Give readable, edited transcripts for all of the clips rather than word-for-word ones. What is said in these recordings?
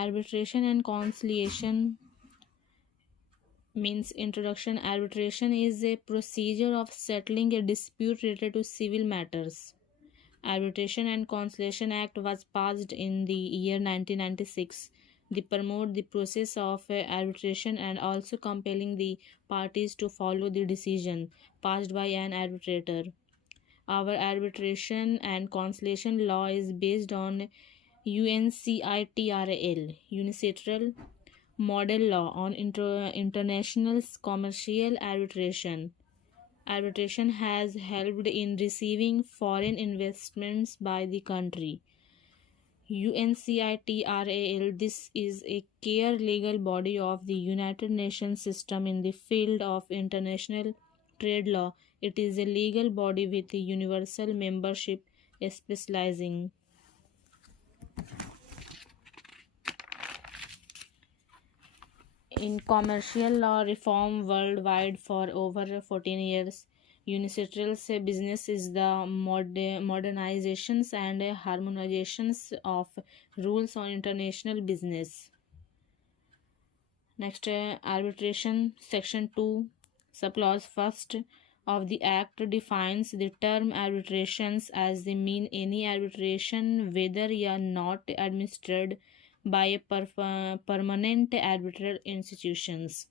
Arbitration and conciliation means introduction. Arbitration is a procedure of settling a dispute related to civil matters. Arbitration and Conciliation Act was passed in the year 1996. They promote the process of arbitration and also compelling the parties to follow the decision passed by an arbitrator. Our arbitration and conciliation law is based on UNCITRAL, Unilateral Model Law on International Commercial Arbitration. Arbitration has helped in receiving foreign investments by the country. UNCITRAL, this is a care legal body of the United Nations system in the field of international trade law. It is a legal body with a universal membership specializing in commercial law reform worldwide for over 14 years. Unilateral's business is the modernizations and harmonizations of rules on international business. Next, arbitration. Section 2, subclause 1st of the Act defines the term arbitrations as they mean any arbitration whether or not administered by a permanent arbitral institutions,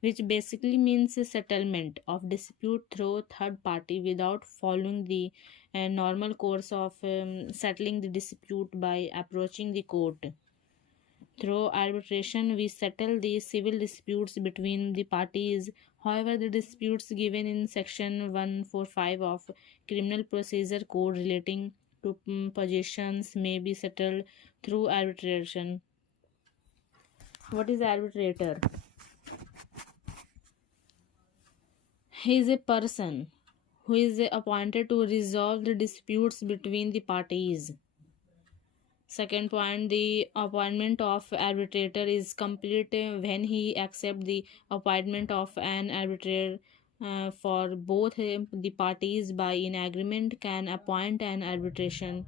which basically means a settlement of dispute through third party without following the normal course of settling the dispute by approaching the court. Through arbitration, we settle the civil disputes between the parties. However, the disputes given in Section 145 of Criminal Procedure Code relating to possessions may be settled through arbitration. What is arbitrator? He is a person who is appointed to resolve the disputes between the parties. Second point, the appointment of arbitrator is complete when he accepts the appointment of an arbitrator for both the parties by in agreement can appoint an arbitrator.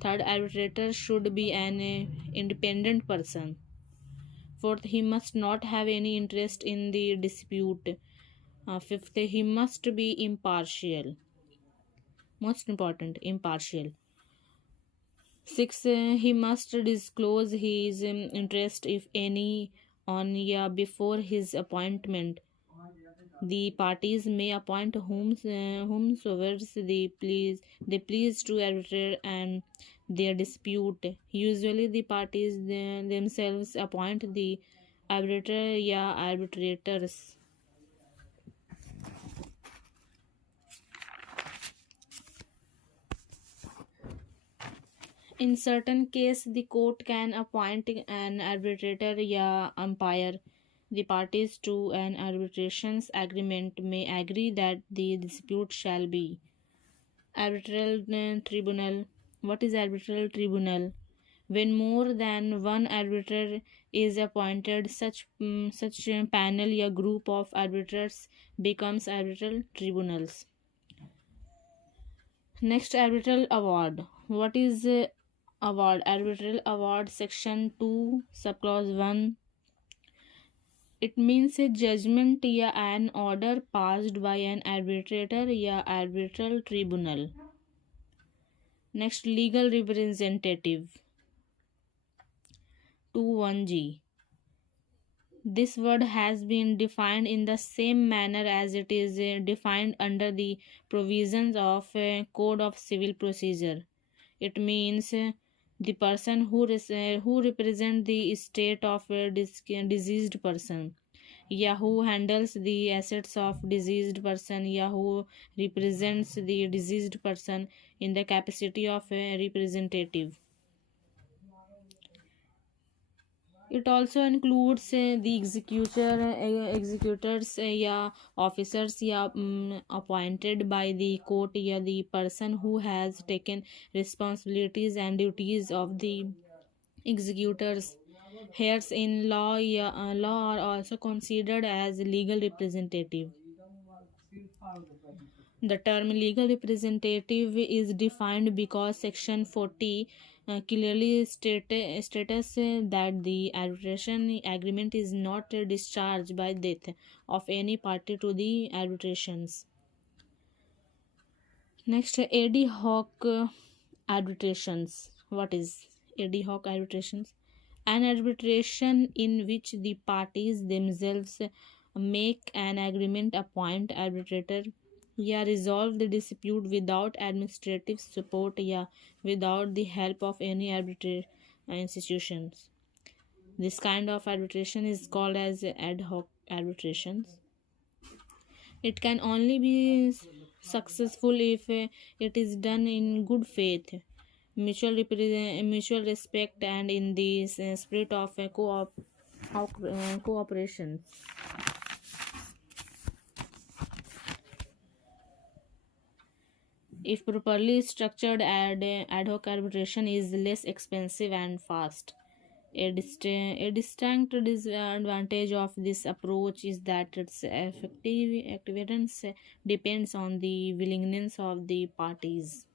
Third, arbitrator should be an independent person. Fourth, he must not have any interest in the dispute. Fifth, he must be impartial. Most important, impartial. Sixth, he must disclose his interest, if any, on or before his appointment. The parties may appoint whomsoever they please to arbitrate and their dispute. Usually, the parties themselves appoint the arbitrator or arbitrators. In certain cases, the court can appoint an arbitrator or umpire. The parties to an arbitration agreement may agree that the dispute shall be. Arbitral tribunal. What is arbitral tribunal? When more than one arbiter is appointed, such panel or group of arbiters becomes arbitral tribunals. Next, arbitral award. What is award? Arbitral award, section 2, subclause 1. It means a judgment or an order passed by an arbitrator or arbitral tribunal. Next, legal representative. 21G. This word has been defined in the same manner as it is defined under the provisions of Code of Civil Procedure. It means the person who represents the estate of a deceased person, या who handles the assets of deceased person, या who represents the deceased person in the capacity of a representative. It also includes the executors या officers या appointed by the court या the person who has taken responsibilities and duties of the executors. Heirs in law are also considered as legal representative. The term legal representative is defined because Section 40 clearly states that the arbitration agreement is not discharged by death of any party to the arbitrations. Next, ad hoc arbitrations. What is ad hoc arbitrations? An arbitration in which the parties themselves make an agreement, appoint arbitrator, yeah, resolve the dispute without administrative support, yeah, without the help of any arbitrary institutions. This kind of arbitration is called as ad hoc arbitrations. It can only be successful if it is done in good faith, mutual respect, and in the spirit of cooperation. If properly structured, ad hoc arbitration is less expensive and fast. A distinct disadvantage of this approach is that its effectiveness depends on the willingness of the parties.